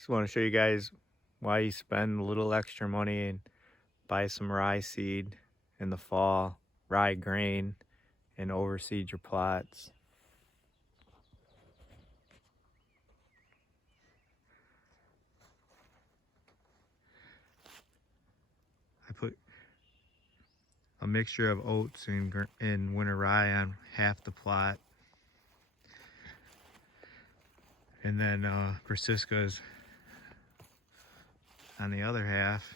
Just want to show you guys why you spend a little extra money and buy some rye seed in the fall, rye grain, and overseed your plots. I put a mixture of oats and winter rye on half the plot, and then Francisca's on the other half.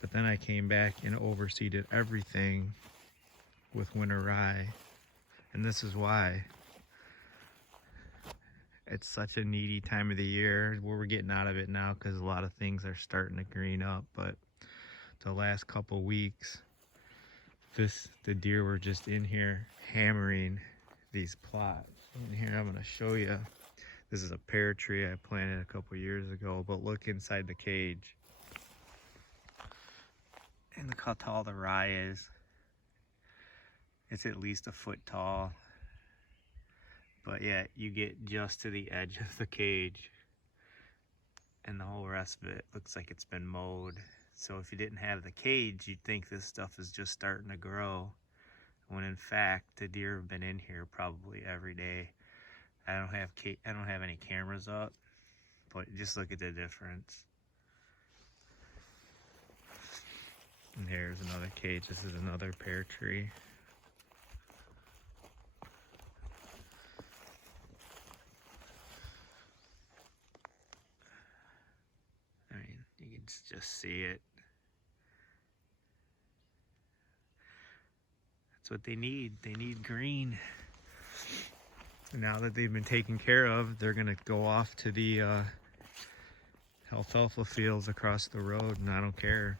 But then I came back and overseeded everything with winter rye, and this is why. It's such a needy time of the year where we're getting out of it now because a lot of things are starting to green up. But the last couple weeks, the deer were just in here hammering these plots. In here, I'm gonna show you. This is a pear tree I planted a couple years ago, but look inside the cage. And look how tall the rye is. It's at least a foot tall. But yeah, you get just to the edge of the cage and the whole rest of it looks like it's been mowed. So if you didn't have the cage, you'd think this stuff is just starting to grow, when in fact the deer have been in here probably every day. I don't have any cameras up, but just look at the difference. And here's another cage. This is another pear tree. I mean, you can just see it. That's what they need. They need green. And now that they've been taken care of, they're gonna go off to the alfalfa fields across the road, and I don't care.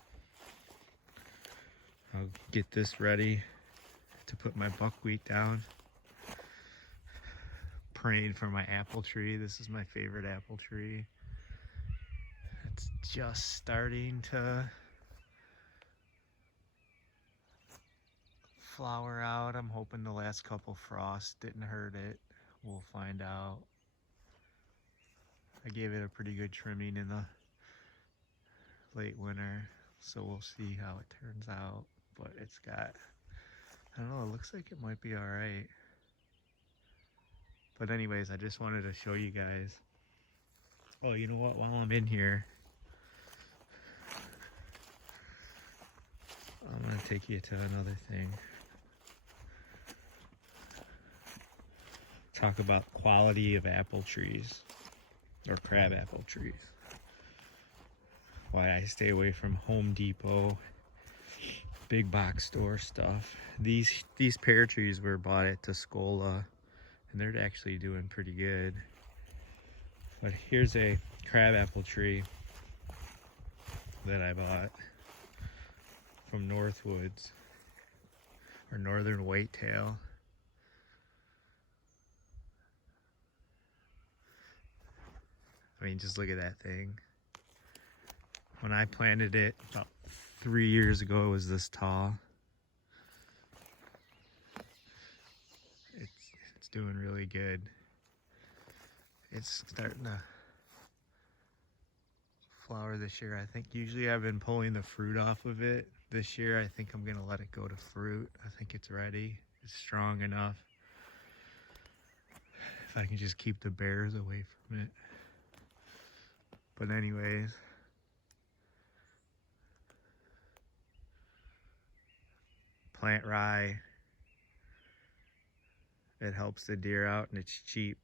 I'll get this ready to put my buckwheat down. Praying for my apple tree. This is my favorite apple tree. It's just starting to flower out. I'm hoping the last couple frosts didn't hurt it. We'll find out. I gave it a pretty good trimming in the late winter, so we'll see how it turns out. But it's got, I don't know, it looks like it might be all right. But anyways, I just wanted to show you guys. Oh, you know what, while I'm in here, I'm gonna take you to another thing. Talk about quality of apple trees, or crab apple trees. Why I stay away from Home Depot, big box store stuff. These pear trees were bought at Tuscola, and they're actually doing pretty good. But here's a crab apple tree that I bought from Northwoods, or Northern Whitetail. I mean, just look at that thing. When I planted it about 3 years ago, it was this tall. It's doing really good. It's starting to flower this year. I think usually I've been pulling the fruit off of it. This year I think I'm gonna let it go to fruit. I think it's ready. It's strong enough. If I can just keep the bears away from it. But anyways, plant rye. It helps the deer out and it's cheap.